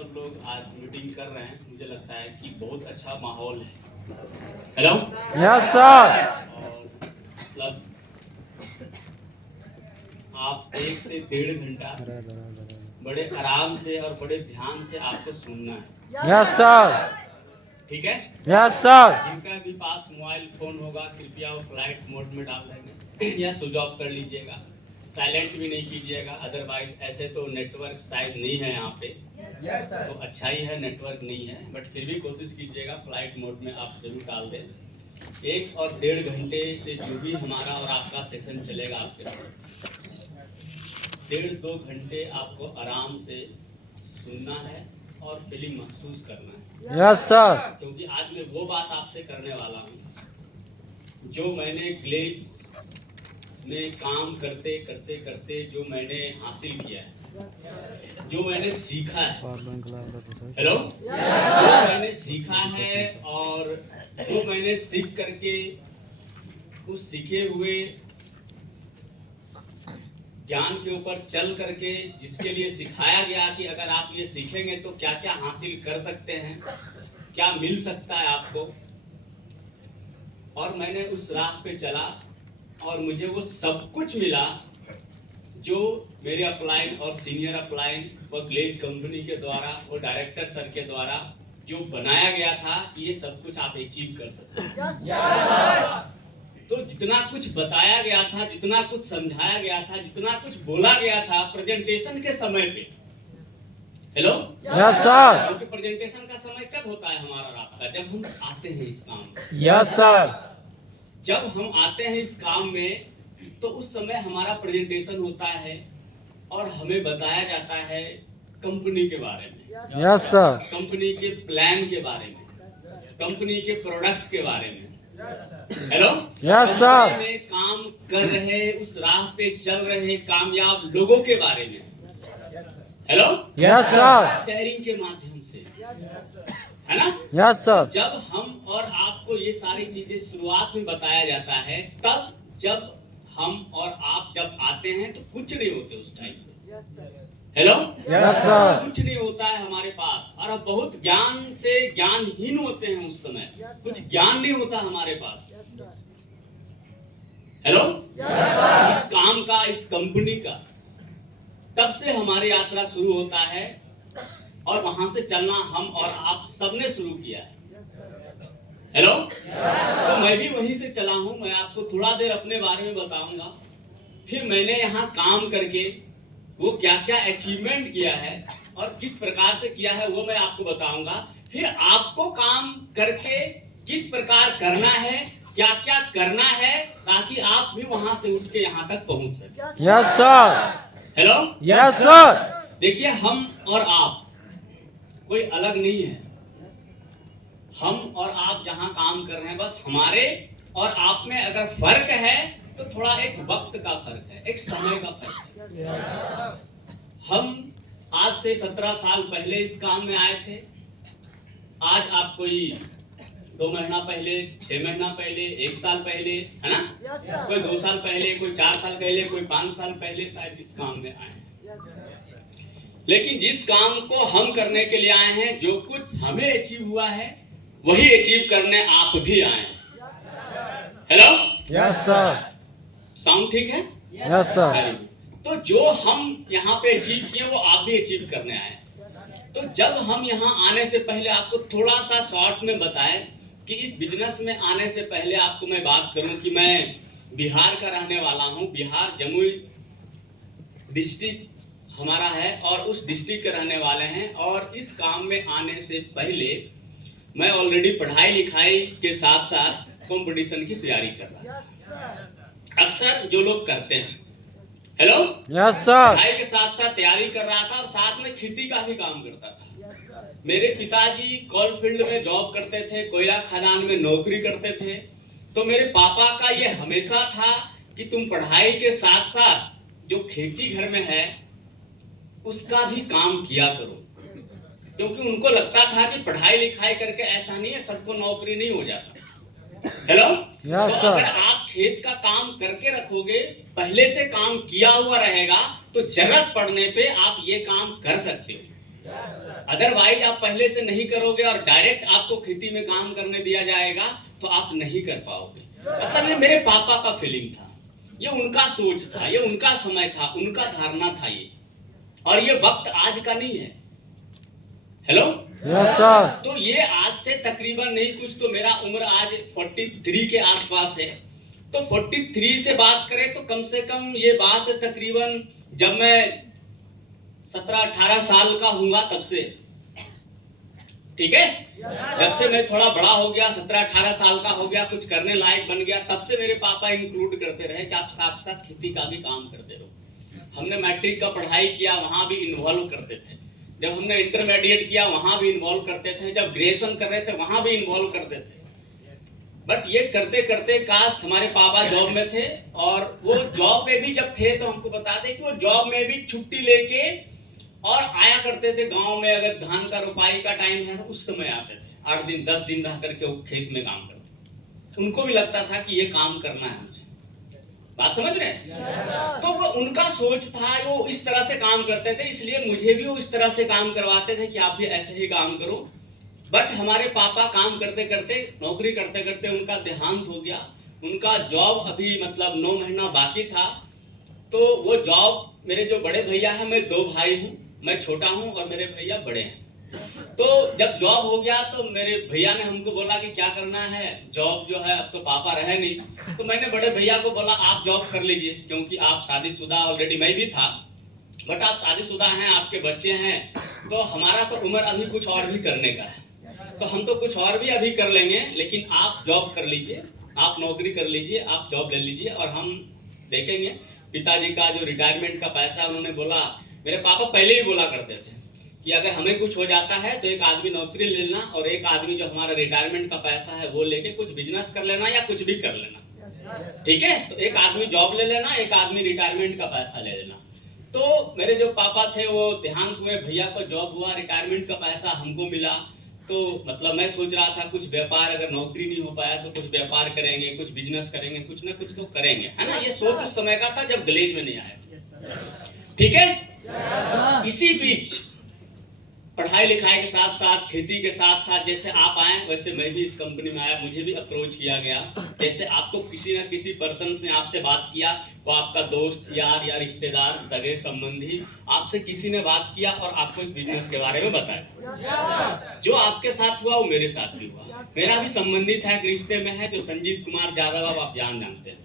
सब लोग आज मीटिंग कर रहे हैं, मुझे लगता है कि बहुत अच्छा माहौल है। Hello yes sir. और मतलब आप 1 से 1.5 घंटा बड़े आराम से और बड़े ध्यान से आपको सुनना है। Yes sir. ठीक है? Yes sir. जिनका भी पास मोबाइल फोन होगा कृपया वो फ्लाइट मोड में डाल देंगे या स्विच ऑफ कर लीजिएगा, साइलेंट भी नहीं कीजिएगा। अदरवाइज ऐसे तो नेटवर्क शायद नहीं है यहाँ पे, तो अच्छा ही है नेटवर्क नहीं है, बट फिर भी कोशिश कीजिएगा फ्लाइट मोड में आप जरूर डाल दें। 1 और 1.5 घंटे से जो भी हमारा और आपका सेशन चलेगा, आपके साथ 1.5-2 घंटे आपको आराम से सुनना है और फीलिंग महसूस करना है। Yes sir. क्योंकि आज मैं वो बात आपसे करने वाला हूँ जो मैंने ग्लेज में काम करते करते करते जो मैंने हासिल किया है, जो मैंने सीखा है। हेलो, जो मैंने सीखा है और जो मैंने सीख करके उस सीखे हुए ज्ञान के ऊपर चल करके जिसके लिए सिखाया गया कि अगर आप ये सीखेंगे तो क्या क्या हासिल कर सकते हैं, क्या मिल सकता है आपको, और मैंने उस राह पे चला और मुझे वो सब कुछ मिला जो मेरे अपलाइन और सीनियर अपलाइन व ग्लेज कंपनी के द्वारा और डायरेक्टर सर के द्वारा जो बनाया गया था कि ये सब कुछ आप अचीव कर सकते हैं। तो जितना कुछ बताया गया था, जितना कुछ समझाया गया था, जितना कुछ बोला गया था प्रेजेंटेशन के समय पे, हेलो यस सर। क्योंकि प्रेजेंटेशन का समय कब होता है हमारा और आपका? जब हम आते हैं इस काम में। Yes sir. जब हम आते हैं इस काम में तो उस समय हमारा प्रेजेंटेशन होता है और हमें बताया जाता है कंपनी के बारे में, यस सर। कंपनी के प्लान के बारे में, कंपनी के प्रोडक्ट्स के बारे में। Hello yes sir. कंपनी में काम कर रहे, उस राह पे चल रहे कामयाब लोगों के बारे में। Hello yes sir. शेयरिंग के माध्यम से, है ना? Yes sir. जब हम और आपको ये सारी चीजें शुरुआत में बताया जाता है, तब जब हम और आप जब आते हैं तो कुछ नहीं होते उस टाइम पे। Hello yes sir. कुछ नहीं होता है हमारे पास, और हम बहुत ज्ञान से ज्ञानहीन होते हैं उस समय, कुछ ज्ञान नहीं होता हमारे पास। हेलो इस काम का, इस कंपनी का, तब से हमारी यात्रा शुरू होता है और वहां से चलना हम और आप सबने शुरू किया है। हेलो तो मैं भी वहीं से चला हूं। मैं आपको थोड़ा देर अपने बारे में बताऊंगा, फिर मैंने यहाँ काम करके वो क्या क्या अचीवमेंट किया है और किस प्रकार से किया है वो मैं आपको बताऊंगा। फिर आपको काम करके किस प्रकार करना है, क्या क्या करना है, ताकि आप भी वहां से उठ के यहाँ तक पहुंच सके। Yes sir. Hello yes sir. देखिए, हम और आप कोई अलग नहीं है। हम और आप जहां काम कर रहे हैं, बस हमारे और आप में अगर फर्क है तो थोड़ा एक वक्त का फर्क है, एक समय का फर्क है। हम आज से 17 साल पहले इस काम में आए थे। आज आप कोई 2 महीना पहले, 6 महीना पहले, 1 साल पहले, है ना? कोई 2 साल पहले, कोई 4 साल पहले, कोई 5 साल पहले शायद इस काम में आए। लेकिन जिस काम को हम करने के लिए आए हैं, जो कुछ हमें अचीव हुआ है, वही अचीव करने आप भी आए हैं। Hello yes sir. साउंड ठीक है? Yes sir. तो जो हम यहाँ पे अचीव किए वो आप भी अचीव करने आए। तो जब हम यहाँ आने से पहले आपको थोड़ा सा शॉर्ट में बताएं कि इस बिजनेस में आने से पहले आपको मैं बात करूं कि मैं बिहार का रहने वाला हूं। बिहार जमुई डिस्ट्रिक्ट हमारा है और उस डिस्ट्रिक्ट के रहने वाले हैं। और इस काम में आने से पहले मैं ऑलरेडी पढ़ाई लिखाई के साथ साथ कंपटीशन की तैयारी कर रहा था। अक्सर जो लोग करते हैं, हेलो यस सर। पढ़ाई के साथ साथ तैयारी कर रहा था और साथ में खेती का भी काम करता था। मेरे पिताजी कोल फील्ड में जॉब करते थे, कोयला खदान में नौकरी करते थे। तो मेरे पापा का ये हमेशा था कि तुम पढ़ाई के साथ साथ जो खेती घर में है उसका भी काम किया करो, क्योंकि उनको लगता था कि पढ़ाई लिखाई करके ऐसा नहीं है, सबको नौकरी नहीं हो जाता। हेलो यस तो सर। अगर आप खेत का काम करके रखोगे, पहले से काम किया हुआ रहेगा, तो जरूरत पड़ने पे आप ये काम कर सकते हो। अदरवाइज आप पहले से नहीं करोगे और डायरेक्ट आपको खेती में काम करने दिया जाएगा तो आप नहीं कर पाओगे। मतलब ये मेरे पापा का फीलिंग था, ये उनका सोच था, ये उनका समय था, उनका धारणा था ये, और ये वक्त आज का नहीं है। Hello, yes sir. तो ये आज से तकरीबन नहीं कुछ तो मेरा उम्र आज 43 के आसपास है। तो 43 से बात करें तो कम से कम ये बात तकरीबन जब मैं 17-18 साल का हुआ तब से, ठीक है, जब से मैं थोड़ा बड़ा हो गया, 17-18 साल का हो गया, कुछ करने लायक बन गया, तब से मेरे पापा इंक्लूड करते रहे कि आप साथ साथ खेती का भी काम करते रहो। हमने मैट्रिक का पढ़ाई किया, वहां भी इन्वॉल्व करते थे। जब हमने इंटरमीडिएट किया वहां भी इन्वॉल्व करते थे। जब ग्रेजुएशन कर रहे थे वहां भी इन्वॉल्व करते थे। बट ये करते करते काश हमारे पापा जॉब में थे, और वो जॉब में भी जब थे तो हमको बता दें कि वो जॉब में भी छुट्टी लेके और आया करते थे गांव में। अगर धान का रोपाई का टाइम है तो उस समय आते थे, 8 दिन 10 दिन रह करके वो खेत में काम करते। उनको भी लगता था कि ये काम करना है मुझे। बात समझ रहे हैं? तो वो उनका सोच था, वो इस तरह से काम करते थे, इसलिए मुझे भी वो इस तरह से काम करवाते थे कि आप भी ऐसे ही काम करो। बट हमारे पापा काम करते करते, नौकरी करते करते उनका देहांत हो गया। उनका जॉब अभी मतलब 9 महीना बाकी था। तो वो जॉब, मेरे जो बड़े भैया हैं, मैं 2 भाई हूँ, मैं छोटा हूँ और मेरे भैया बड़े हैं। तो जब जॉब हो गया तो मेरे भैया ने हमको बोला कि क्या करना है, जॉब जो है अब तो पापा रहे नहीं। तो मैंने बड़े भैया को बोला आप जॉब कर लीजिए, क्योंकि आप शादीशुदा, ऑलरेडी मैं भी था, बट आप शादीशुदा हैं, आपके बच्चे हैं, तो हमारा तो उम्र अभी कुछ और भी करने का है, तो हम तो कुछ और भी अभी कर लेंगे, लेकिन आप जॉब कर लीजिए, आप नौकरी कर लीजिए, आप जॉब ले लीजिए और हम देखेंगे। पिताजी का जो रिटायरमेंट का पैसा, उन्होंने बोला, मेरे पापा पहले ही बोला करते थे कि अगर हमें कुछ हो जाता है तो एक आदमी नौकरी ले लेना और एक आदमी जो हमारा रिटायरमेंट का पैसा है वो लेके कुछ बिजनेस कर लेना या कुछ भी कर लेना, ठीक है। तो एक आदमी जॉब ले लेना, एक आदमी रिटायरमेंट का पैसा ले लेना। तो मेरे जो पापा थे वो देहांत हुए, भैया को जॉब हुआ, रिटायरमेंट का पैसा हमको मिला। तो मतलब मैं सोच रहा था कुछ व्यापार, अगर नौकरी नहीं हो पाया तो कुछ व्यापार करेंगे, कुछ बिजनेस करेंगे, कुछ ना कुछ तो करेंगे, है ना। ये सोच उस समय का था जब गलेज में नहीं आया, ठीक है। इसी बीच पढ़ाई लिखाई के साथ साथ, खेती के साथ साथ, जैसे आप आए वैसे मैं भी इस कंपनी में आया, मुझे भी अप्रोच किया गया। जैसे आपको किसी ना किसी पर्सन ने आपसे बात किया, वो आपका दोस्त, यार या रिश्तेदार, सगे संबंधी, आपसे किसी ने बात किया और आपको इस बिजनेस के बारे में बताया। जो आपके साथ हुआ वो मेरे साथ भी हुआ। मेरा भी संबंधित है, एक रिश्ते में है, जो संजीत कुमार यादव, आप जानते हैं,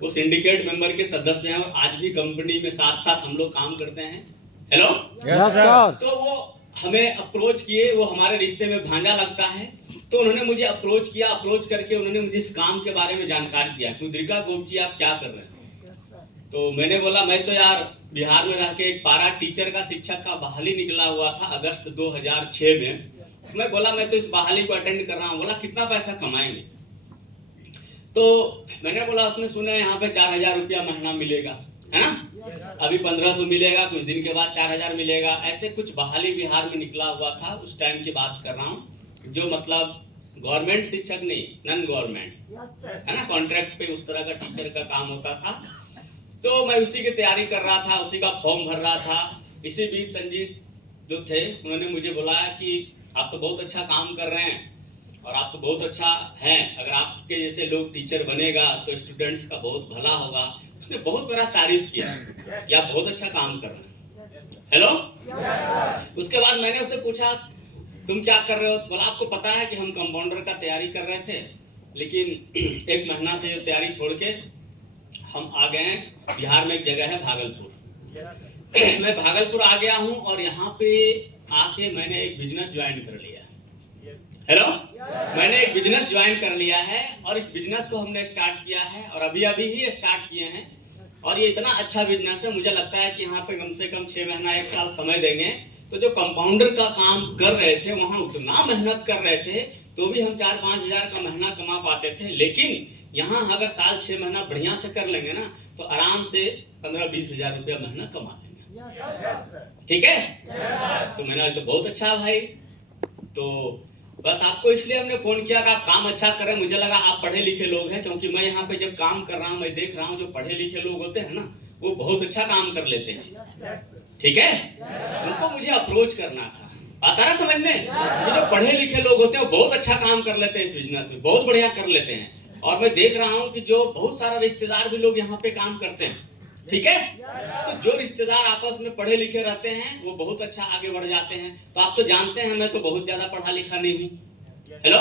वो सिंडिकेट मेंबर के सदस्य हैं और आज भी कंपनी में साथ साथ हम लोग काम करते हैं। Hello, yes sir. तो वो हमें अप्रोच किए, वो हमारे रिश्ते में भांजा लगता है, तो उन्होंने मुझे अप्रोच किया। अप्रोच करके उन्होंने मुझे इस काम के बारे में जानकारी दिया, मुद्रिका गोपजी आप क्या कर रहे हैं। तो मैंने बोला मैं तो यार बिहार में रह के एक पारा टीचर का, शिक्षक का बहाली निकला हुआ था अगस्त 2006 में। मैं बोला मैं तो इस बहाली को अटेंड कर रहा हूँ। बोला कितना पैसा कमाएंगे। तो मैंने बोला उसमें सुने यहाँ पे 4000 रुपया महीना मिलेगा, है ना, अभी 1500 मिलेगा, कुछ दिन के बाद 4000 मिलेगा, ऐसे कुछ बहाली बिहार में निकला हुआ था। उस टाइम की बात कर रहा हूँ, जो मतलब गवर्नमेंट शिक्षक नहीं, नॉन गवर्नमेंट, है ना, कॉन्ट्रैक्ट पे उस तरह का टीचर का काम होता था। तो मैं उसी की तैयारी कर रहा था, उसी का फॉर्म भर रहा था। इसी बीच संजीत जो थे उन्होंने मुझे बुलाया कि आप तो बहुत अच्छा काम कर रहे हैं और आप तो बहुत अच्छा हैं, अगर आपके जैसे लोग टीचर बनेगा तो स्टूडेंट्स का बहुत भला होगा। उसने बहुत बड़ा तारीफ किया कि आप बहुत अच्छा काम कर रहे हैं। हेलो, उसके बाद मैंने उससे पूछा तुम क्या कर रहे हो। बोला आपको पता है कि हम कंपाउंडर का तैयारी कर रहे थे, लेकिन 1 महीना से तैयारी छोड़ के हम आ गए हैं। बिहार में एक जगह है भागलपुर, मैं भागलपुर आ गया हूँ और यहाँ पे आके मैंने एक बिजनेस ज्वाइन कर लिया। हेलो, मैंने एक बिजनेस ज्वाइन कर लिया है और इस बिजनेस को हमने स्टार्ट किया है और अभी ही स्टार्ट किए हैं। और ये इतना अच्छा बिजनेस है, मुझे लगता है कि यहाँ पे कम से कम 6 महीना 1 साल समय देंगे तो जो कंपाउंडर का काम कर रहे थे वहाँ उतना मेहनत कर रहे थे तो भी हम 4-5 हजार का महीना कमा पाते थे। लेकिन यहाँ अगर साल 6 महीना बढ़िया से कर लेंगे ना तो आराम से 15-20 हजार रुपया महीना कमा लेंगे, ठीक है। तो मैंने तो बहुत अच्छा भाई। तो बस आपको इसलिए हमने फोन किया कि आप काम अच्छा करें। मुझे लगा आप पढ़े लिखे लोग हैं, क्योंकि मैं यहाँ पे जब काम कर रहा हूँ मैं देख रहा हूँ जो पढ़े लिखे लोग होते हैं ना वो बहुत अच्छा काम कर लेते हैं, ठीक है। उनको मुझे अप्रोच करना था, आता ना समझ में कि जो पढ़े लिखे लोग होते हैं वो बहुत अच्छा काम कर लेते हैं, इस बिजनेस में बहुत बढ़िया कर लेते हैं। और मैं देख रहा हूँ कि जो बहुत सारा रिश्तेदार भी लोग यहाँ पे काम करते हैं, ठीक है। तो जो रिश्तेदार आपस में पढ़े लिखे रहते हैं वो बहुत अच्छा आगे बढ़ जाते हैं। तो आप तो जानते हैं मैं तो बहुत ज्यादा पढ़ा लिखा नहीं हूँ, हेलो।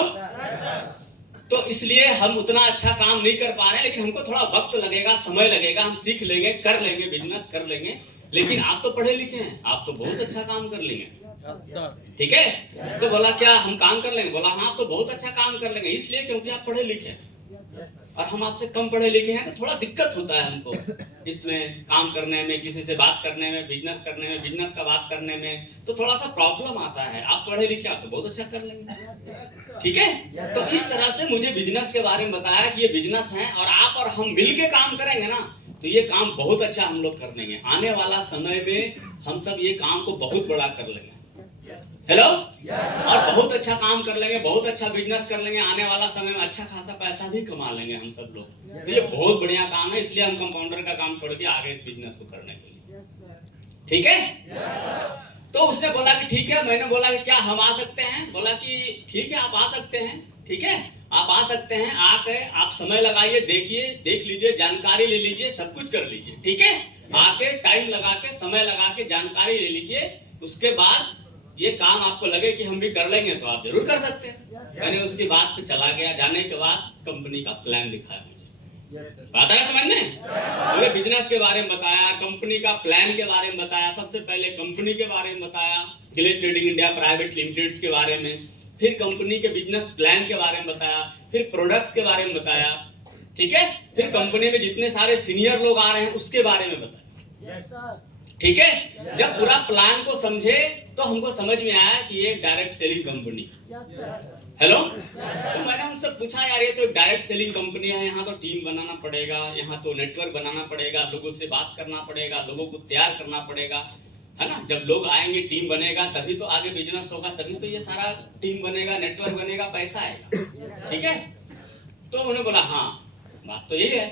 तो इसलिए हम उतना अच्छा काम नहीं कर पा रहे हैं, लेकिन हमको थोड़ा वक्त लगेगा, समय लगेगा, हम सीख लेंगे, कर लेंगे, बिजनेस कर लेंगे। लेकिन आप तो पढ़े लिखे हैं, आप तो बहुत अच्छा काम कर लेंगे, ठीक है। तो बोला क्या हम काम कर लेंगे? बोला हाँ तो बहुत अच्छा काम कर लेंगे, इसलिए क्योंकि आप पढ़े लिखे हैं और हम आपसे कम पढ़े लिखे हैं, तो थोड़ा दिक्कत होता है हमको इसमें काम करने में, किसी से बात करने में, बिजनेस करने में, बिजनेस का बात करने में तो थोड़ा सा प्रॉब्लम आता है। आप पढ़े लिखे आप तो बहुत अच्छा कर लेंगे, ठीक है। तो इस तरह से मुझे बिजनेस के बारे में बताया कि ये बिजनेस है और आप और हम मिल के काम करेंगे ना तो ये काम बहुत अच्छा हम लोग कर लेंगे। आने वाला समय में हम सब ये काम को बहुत बड़ा कर लेंगे, हेलो। और बहुत अच्छा काम कर लेंगे, बहुत अच्छा बिजनेस कर लेंगे, आने वाला समय में अच्छा खासा पैसा भी कमा लेंगे हम सब लोग। तो ये बहुत बढ़िया काम है, इसलिए हम कंपाउंडर का काम छोड़ के आगे इस बिजनेस को करने के लिए, ठीक है। तो उसने बोला कि ठीक है। मैंने बोला कि क्या हम आ सकते हैं? बोला कि ठीक है आप आ सकते हैं, ठीक है आप आ सकते हैं। आके आप समय लगाइए, देखिए, देख लीजिए, जानकारी ले लीजिए, सब कुछ कर लीजिए, ठीक है। आके टाइम लगा के, समय लगा के जानकारी ले लीजिए, उसके बाद ये काम आपको लगे कि हम भी कर लेंगे तो आप जरूर कर सकते हैं। मैंने उसकी बात पे चला गया। जाने के बाद कंपनी का प्लान दिखाया मुझे, बात है समझ में। मुझे बिजनेस के बारे में बताया, कंपनी का प्लान के बारे में बताया। सबसे पहले कंपनी के बारे में बताया, गिलेज ट्रेडिंग इंडिया प्राइवेट लिमिटेड के बारे में, फिर कंपनी के बिजनेस प्लान के बारे में बताया, फिर प्रोडक्ट्स के बारे में बताया, ठीक है। फिर कंपनी में जितने सारे सीनियर लोग आ रहे हैं उसके बारे में बताया, ठीक है। जब पूरा प्लान को समझे तो हमको समझ में आया कि ये डायरेक्ट सेलिंग कंपनी, हेलो। तो मैंने उनसे पूछा यार ये तो डायरेक्ट सेलिंग कंपनी है, यहाँ तो टीम बनाना पड़ेगा, यहाँ तो नेटवर्क बनाना पड़ेगा, लोगों से बात करना पड़ेगा, लोगों को तैयार करना पड़ेगा, है ना। जब लोग आएंगे, टीम बनेगा, तभी तो आगे बिजनेस होगा, तभी तो ये सारा टीम बनेगा, नेटवर्क बनेगा, पैसा आएगा, ठीक है। तो उन्होंने बोला हाँ बात तो यही है,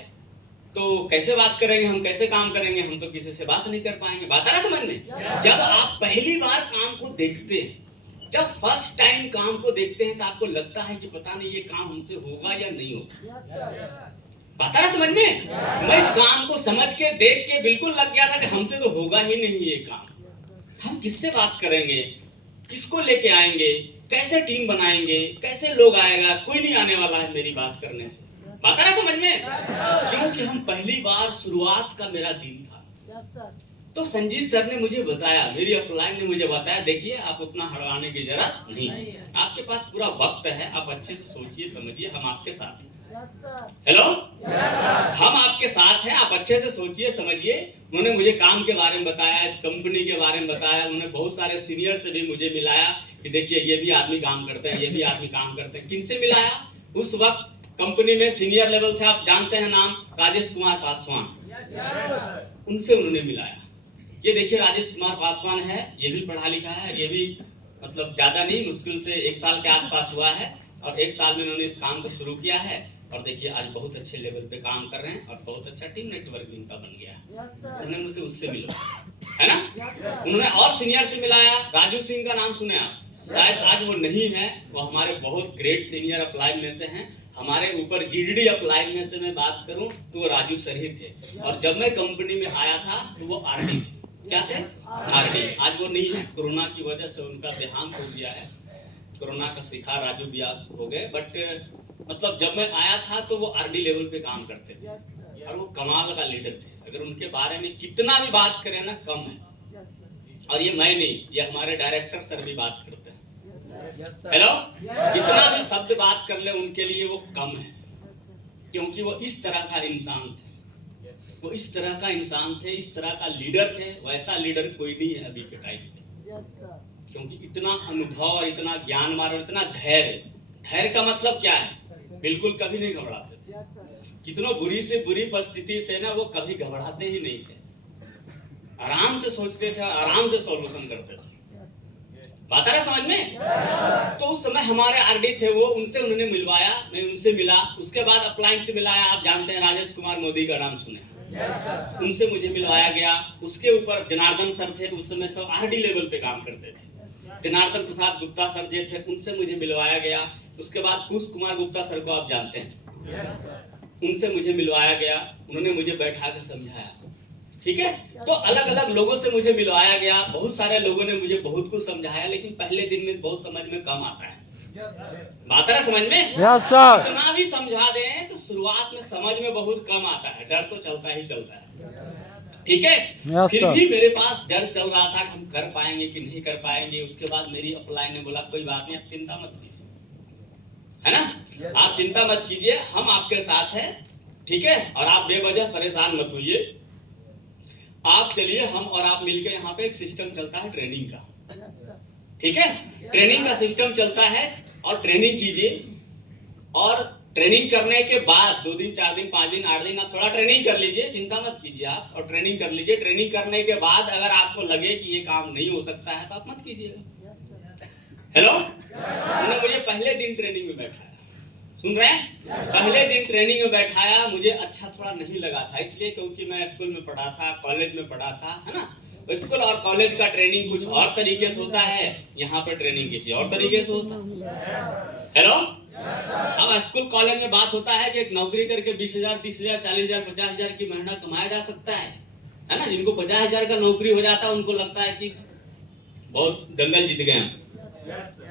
तो कैसे बात करेंगे हम, कैसे काम करेंगे हम, तो किसी से बात नहीं कर पाएंगे। बात आ रहा समझ में। जब आप पहली बार काम को देखते हैं, जब फर्स्ट टाइम काम को देखते हैं तो आपको लगता है कि पता नहीं ये काम हमसे होगा या नहीं होगा। बात आ रहा समझ में। मैं इस काम को समझ के, देख के बिल्कुल लग गया था कि हमसे तो होगा ही नहीं ये काम। हम किससे बात करेंगे, किसको लेके आएंगे, कैसे टीम बनाएंगे, कैसे लोग आएगा, कोई नहीं आने वाला है मेरी बात करने से। बात आ रहा समझ में। क्योंकि हम पहली बार, शुरुआत का मेरा दिन था। तो संजीत सर ने मुझे बताया, मेरी अपलाइन ने मुझे बताया देखिए आप उतना हड़वाने की जरूरत नहीं है, आपके पास पूरा वक्त है, आप अच्छे से सोचिए समझिए, हम आपके साथ हैं, हेलो। हम आपके साथ हैं, आप अच्छे से सोचिए समझिए। उन्होंने मुझे काम के बारे में बताया, इस कंपनी के बारे में बताया। उन्होंने बहुत सारे सीनियर से भी मुझे मिलाया कि देखिए ये भी आदमी काम करते हैं, ये भी आदमी काम करते हैं। किनसे मिलाया? उस वक्त कंपनी में सीनियर लेवल थे, आप जानते हैं नाम, राजेश कुमार पासवान, उनसे उन्होंने मिलाया। ये देखिए राजेश कुमार पासवान है, ये भी पढ़ा लिखा है, ये भी मतलब ज्यादा नहीं, मुश्किल से 1 साल के आसपास हुआ है और 1 साल में उन्होंने इस काम को शुरू किया है और देखिए आज बहुत अच्छे लेवल पे काम कर रहे हैं और बहुत अच्छा टीम नेटवर्क भी उनका बन गया है। उन्होंने मुझसे उससे मिला, है ना। उन्होंने और सीनियर से मिलाया, राजू सिंह का नाम सुने आप, शायद आज वो नहीं है, वो हमारे बहुत ग्रेट सीनियर अपलाइन में से हैं। हमारे ऊपर जीडीडी अपलाइन में से मैं बात करूं तो वो राजू सर ही थे और जब मैं कंपनी में आया था तो वो आरडी थे। क्या थे? आरडी। आज वो नहीं है, कोरोना की वजह से उनका देहांत हो गया है, कोरोना का शिकार राजू भी हो गए। बट मतलब जब मैं आया था तो वो आरडी लेवल पे काम करते थे और वो कमाल का लीडर थे। अगर उनके बारे में कितना भी बात करें ना कम है। और ये मैं नहीं, ये हमारे डायरेक्टर सर भी बात करते हैं, हेलो। जितना भी शब्द बात कर ले उनके लिए वो कम है, क्योंकि वो इस तरह का इंसान थे, वो इस तरह का इंसान थे, इस तरह का लीडर थे। वैसा लीडर कोई नहीं है अभी के टाइम में, क्योंकि इतना अनुभव और इतना ज्ञानवान और इतना धैर्य। धैर्य का मतलब क्या है? बिल्कुल कभी नहीं घबराते। कितनों बुरी से बुरी परिस्थिति से ना वो कभी घबराते ही नहीं थे, आराम से सोचते थे, आराम से सॉल्यूशन करते थे। बात आ रहा समझ में? तो उस समय हमारे आरडी थे वो, उनसे उन्होंने मिलवाया, मैं उनसे मिला, उसके बाद अपलाइन से मिलाया। आप जानते हैं राजेश कुमार मोदी का नाम सुने, उनसे मुझे मिलवाया गया। उसके ऊपर जनार्दन सर थे, उस समय सब आरडी लेवल पे काम करते थे। जनार्दन प्रसाद गुप्ता सर जो थे, उनसे मुझे मिलवाया गया। उसके बाद कुश कुमार गुप्ता सर को आप जानते हैं, उनसे मुझे मिलवाया गया। उन्होंने मुझे बैठा कर समझाया, ठीक है। तो अलग अलग लोगों से मुझे मिलवाया गया। बहुत सारे लोगों ने मुझे बहुत कुछ समझाया, लेकिन पहले दिन में बहुत समझ में कम आता है। बात है समझ में? Yes sir. कितना भी समझा दें तो शुरुआत में समझ में बहुत कम आता है, डर तो चलता ही चलता है, ठीक है। यस फिर सर। भी मेरे पास डर चल रहा था कि हम कर पाएंगे कि नहीं कर पाएंगे। उसके बाद मेरी अपलाइन ने बोला कोई बात नहीं, आप चिंता मत कीजिए, है ना, आप चिंता मत कीजिए, हम आपके साथ हैं, ठीक है। और आप बेवजह परेशान मत होइए, आप चलिए, हम और आप मिलकर यहाँ पे एक सिस्टम चलता है ट्रेनिंग का, ठीक है। ट्रेनिंग का सिस्टम चलता है और ट्रेनिंग कीजिए। और ट्रेनिंग करने के बाद 2 दिन 4 दिन 5 दिन 8 दिन आप थोड़ा ट्रेनिंग कर लीजिए, चिंता मत कीजिए आप, और ट्रेनिंग कर लीजिए। ट्रेनिंग करने के बाद अगर आपको लगे कि ये काम नहीं हो सकता है तो आप मत कीजिएगा। हेलो, उन्होंने मुझे पहले दिन ट्रेनिंग में बैठाया, सुन रहे हैं, पहले दिन ट्रेनिंग में बैठाया। मुझे अच्छा थोड़ा नहीं लगा था, इसलिए क्योंकि मैं स्कूल में पढ़ा था, कॉलेज में पढ़ा था, है ना। स्कूल और कॉलेज का ट्रेनिंग कुछ और तरीके से होता है, यहाँ पर ट्रेनिंग किसी और तरीके से होता है। हेलो, अब स्कूल कॉलेज में बात होता है कि एक नौकरी करके 20,000 30,000 40,000 50,000 की महीना कमाया जा सकता है ना। जिनको 50,000 का नौकरी हो जाता है उनको लगता है कि बहुत दंगल जीत गए हम।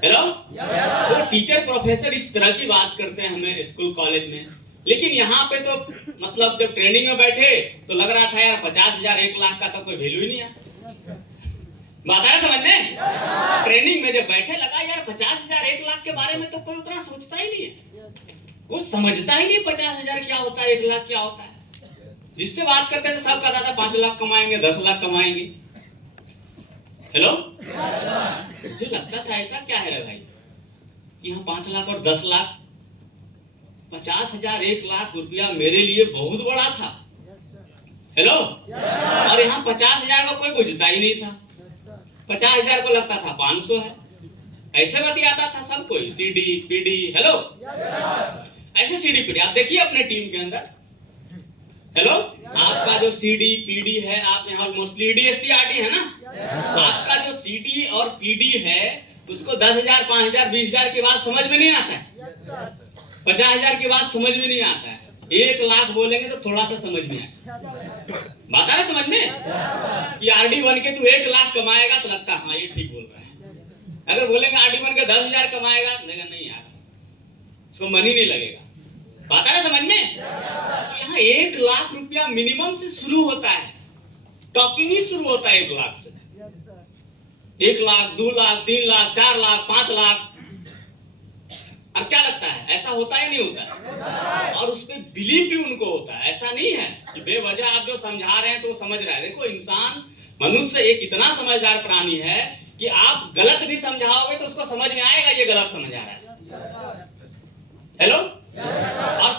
हेलो, तो टीचर प्रोफेसर इस तरह की बात करते हैं हमें स्कूल कॉलेज में, लेकिन यहाँ पे तो मतलब जब ट्रेनिंग में बैठे तो लग रहा था यार 50,000 1 लाख का तो कोई वैल्यू ही नहीं है। बात आया समझ में? ट्रेनिंग में जब बैठे लगा यार 50,000 1 लाख के बारे में तो कोई उतना सोचता ही नहीं है, कुछ समझता ही नहीं 50,000 क्या होता है, 1 लाख क्या होता है। जिससे बात करते थे सब कहता था 5 लाख कमाएंगे, 10 लाख कमाएंगे। हेलो, मुझे लगता था ऐसा क्या है भाई कि यहाँ 5 लाख और 10 लाख, 50,000 1 लाख रुपया मेरे लिए बहुत बड़ा था। हेलो, और यहाँ 50,000 को कोई बुझता ही नहीं था, 50,000 को लगता था 500 है, ऐसे बतियाता था सब कोई, सीडी पीडी। हेलो, ऐसे सीडी पीडी आप देखिए अपने टीम के अंदर। हेलो, आपका जो सीडी पीडी है, आप यहाँ मोस्टली ईडीएसटी आरडी है ना, आपका जो सीडी और पीडी है उसको 10,000 5,000 20,000 की बात समझ में नहीं आता है, 50,000 की बात समझ में नहीं आता है, 1 लाख बोलेंगे तो थोड़ा सा समझ में आए। बात आ रहा समझ में कि आरडी बन के तू 1 लाख कमाएगा तो लगता हाँ ये ठीक बोल रहा है। अगर बोलेंगे आरडी बन के 10,000 कमाएगा, नहीं यार उसको मन ही नहीं लगेगा। बात आ रहा समझ में? तो यहाँ 1 लाख रुपया मिनिमम से शुरू होता है, टॉकिंग ही शुरू होता है 1 लाख से। 1 लाख 2 लाख 3 लाख 4 लाख 5 लाख। अब क्या लगता है ऐसा होता है नहीं होता है? और उस पर बिलीव भी उनको होता है। ऐसा नहीं है कि बेवजह आप जो समझा रहे हैं तो वो समझ रहा है। देखो, इंसान मनुष्य एक इतना समझदार प्राणी है कि आप गलत भी समझाओगे तो उसको समझ में आएगा ये गलत समझ आ रहा है। हेलो, और